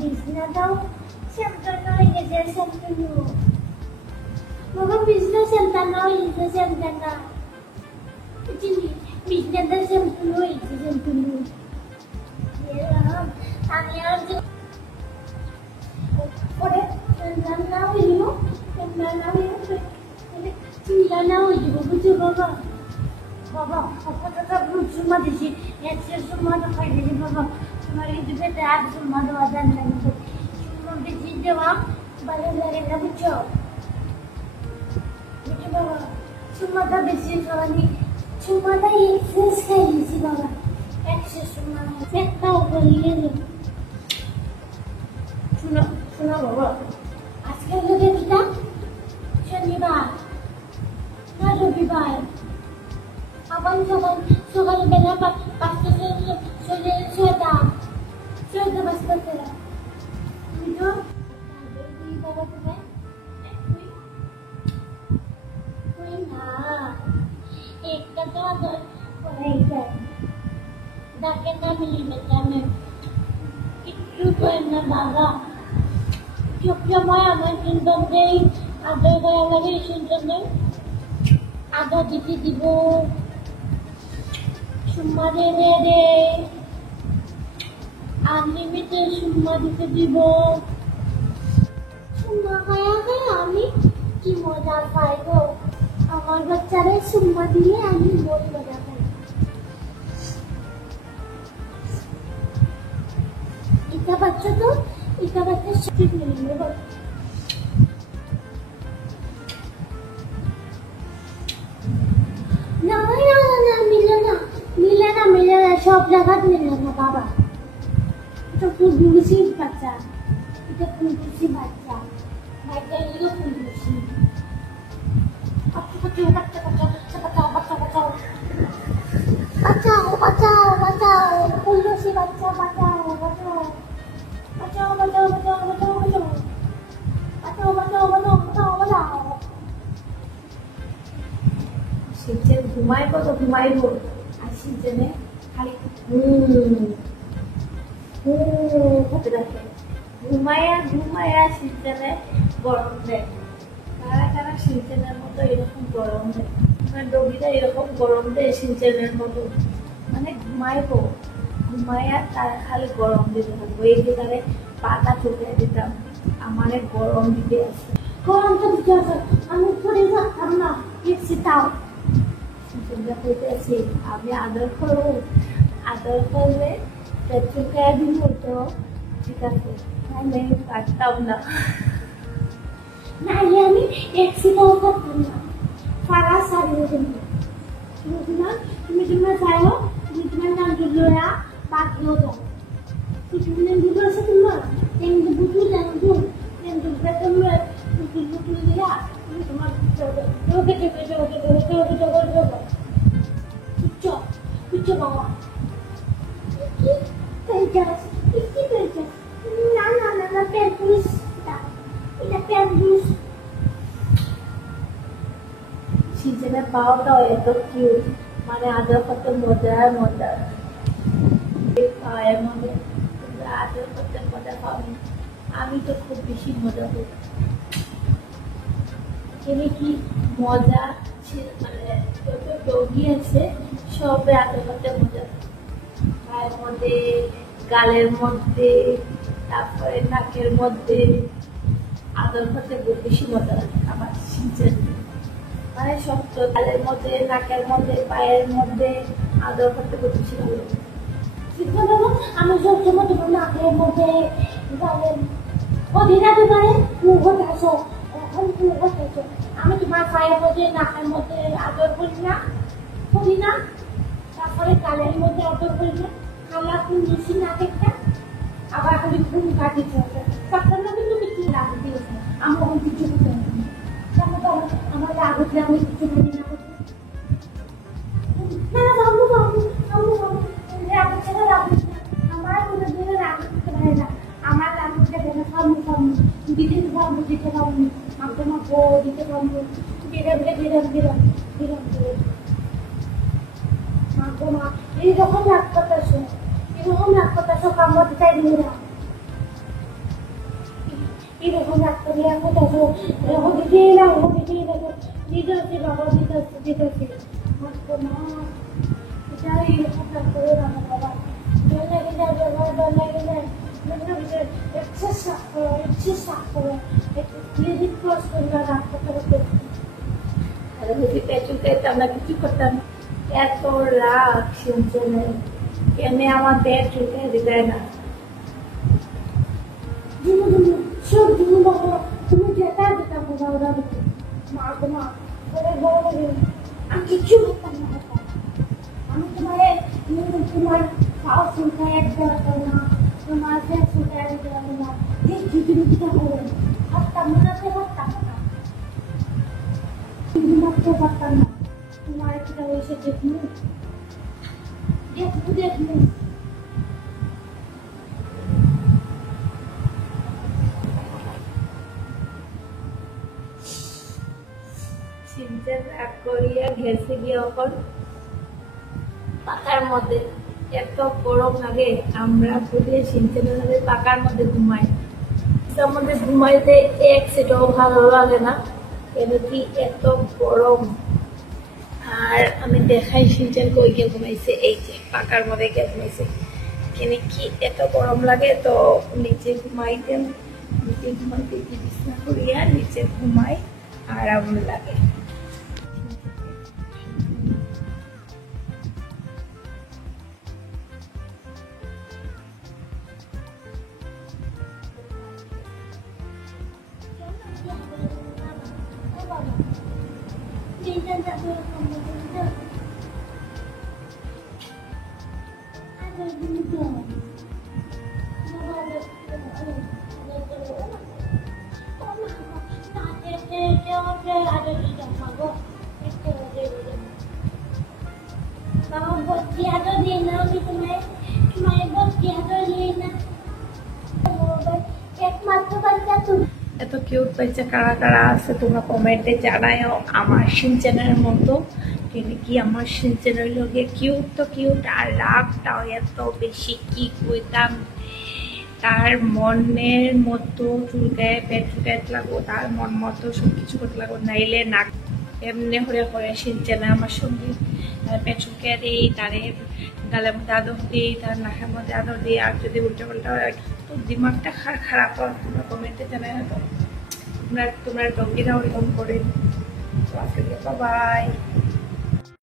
বিছনাটাও Santana হয়ে গেছে সান্তানু বাবা বিছনা সান্তানা হয়ে গেছে সান্তানা বিছনাটা সান্তানু হয়ে গেছে সান্তানু আমি আর পরে সান্তানা হয়ে গেল সান্তানা হয়ে গেছে চিল্লানা হয়ে যাবো বুঝছো বাবা বাবা কতটা সুমা দিছি একশো সুমা তো খাই দিছি বাবা তোমার এই দুটো আর সুমা দেওয়া যান না সুমা বেশি দেওয়া ভালো লাগে না বুঝছো বুঝছো বাবা সুমাটা বেশি খাওয়ানি সুমাটা এক্সেস খাই দিছি বাবা একশো সুমা একটাও বলিয়ে নেই শোনো শোনো বাবা আজকে যদি কিনা শনিবার না রবিবার আবার সকালবেলা 5টা ছয়টা বাজতে তুমি তো বাবা তুমি না একটা তো আদর করাই যায় ডাকে না মিলিয়ে জানে কিচ্ছু করে না বাবা সবসময় আমার চিন্তনকেই আদর করে আমাকে চিন্তনে আদর দিতে দিব সুম্মা দে আনলিমিটেড সুম্মা দিতে দিব সুম্মা খায়া আমি কি মজা পাই গো আমার বাচ্চারে সুম্মা দিয়ে আমি বহুত মজা পাই এটা বাচ্চা সঠিক মিলিয়ে গো না মিলে না সব জায়গা মিলে না বাবা এটা ফুলবুসি বাচ্চা এটা ফুলবুসি বাচ্চা এগুলো ফুলবুসি বাঁচাও ফুলবুসি বাচ্চা বাঁচাও শিবচেন ঘুমায় কত ঘুমাইব আর শিবচেনে খালি করতে রাখে ঘুমায়া শিবচেনে গরম দেয় কারা শিবচেনের মতো এরকম গরম দেয় মানে ডগিটা এরকম গরম দেয় শিবচেনের মতো মানে ঘুমায়া তারা খালি গরম দিতে থাকবো এই যে তারে পাতা চোখে দিতাম আমারে গরম দিতে আছে গরম তো দিতে আছে আমি পরে থাকতাম না দেখছি তাও আমি আদর করলে চুলকায় দিন হতো ঠিক আছে আমি কাটতাম না নাহলে আমি একশিটাও করতাম না সারা সারিয়ে কিন্তু তুমি যাও তুমি তোমার নাম জুলিয়া বাদ দিও যাও তুমি নাম জুলিয়া আছে তোমার কিন্তু বুঝলি না কিন্তু তোমরা বুঝলি দিয়া তুমি তোমার Cucho bawa. Iki kerjas. Na pendus. Ina pendus. শিবচেনের পাওয়াটাও এত কিউট মানে আদর করতে মজার পায়ের মধ্যে আদর করতে মজা পাবে আমি তো খুব বেশি মজা করি এখানে কি মজা মানে যত ডগি আছে সবে আদর করতে মজা পায়ের মধ্যে গালের মধ্যে তারপরে নাকের মধ্যে আদর করতে খুব বেশি মজা লাগে আমার শিবচেন মানে শক্ত গালের মধ্যে নাকের মধ্যে পায়ের মধ্যে আদর করতে খুব বেশি ভালো লাগে আমি সবসময় তোমার নাকের মধ্যে গালের অধীরা তোমার মুখ আসো এখন মুখ আসো আমি তোমার পায়ের মধ্যে নাকের মধ্যে আদর করি না তারপরে গালের মধ্যে আদর করি না খালা ফুল বেশি না দেখতে আবার খালি ফুল কাটিতে হবে তখন না কিন্তু কিছু লাগে দিয়েছে আমি ওখান কিছু করতে আমার রাগ উঠলে আমি কিছু করি না আমার দিতে পারবো দিতে পারবো দিতে পারবো দিলাম দিলাম দিলাম দিলাম মা গো মা এইরকম রাগ করতেছো এরকম রাগ করতেছো কামড় চাই দিই না এরকম রাগ করিয়া করতেছো এরকম দিতেই না ওরকম দিতেই দেখো দিতেছি বাবা দিতেছি দিতেছি মা গো মা এটা এরকম রাগ করে না বাবা ডর লাগে যায় বাবা ডর লাগে যায় চেষ্টা করো একটু ক্লিনিক ক্রস করবে রাগ করতে আর যদি পেঁচুকে আমরা কিছু করতাম এত রাগ সিঞ্চনের কেনে আমার পেট চুকে দিবে না সব দিন বাবা তুমি যেটা যেটা বাবা ওরা মা গো মা ওরে বড় আমি কিছু করতাম না আমি তোমার পাও শুনতে একদম না তোমার পেট শুনতে একদম না দেখি তুমি কি করবে পারতাম না পারতাম না তুমি মাত্র পারতাম না তোমার একটা হয়েছে দেখুন দেখুন দেখুন সিঞ্চন রাগ করিয়া ঘেসে গিয়ে ওপর পাকার মধ্যে এত গরম লাগে আমরা বুঝে সিঞ্চনের মধ্যে পাকার মধ্যে ঘুমাই তার মধ্যে ঘুমাইতে এক সেটাও ভালো লাগে না কেন কি এত গরম আর আমি দেখাই সিঞ্চন কই গিয়ে ঘুমাইছে এই যে পাকার মধ্যে গিয়ে ঘুমাইছে কেন কি এত গরম লাগে তো নিচে ঘুমাইতেন নিচে ঘুমাইতে বিছনা করিয়া নিচে ঘুমাই আরাম লাগে Mama buat tiada dia nak cuma buat tiada dia nak. Cake matu baca tu. এত কিউট বাচ্চা কারা কারা আছে তোমরা কমেন্টে জানাও আমার সিনচেনের মতো কিন্তু কি আমার সিনচেনের লগে কিউট তো কিউট আর রাগটাও এত বেশি কি কইতাম তার মনের মতো চুলকায় পেট চুলকায় লাগবো তার মন মতো সব কিছু করতে লাগবো নাইলে নাক এমনি হরে হরে সিনচেনে আমার সঙ্গে পেট চুলকায় দিই তারে গালের মধ্যে আদর দিই তার নাকের মধ্যে আদর দিই আর যদি উল্টা পাল্টা হয় তো দিমাগটা খারাপ হয় তোমরা কমেন্টে জানাই না তো তোমরা ডঙ্গিরা ওরকম করে বাই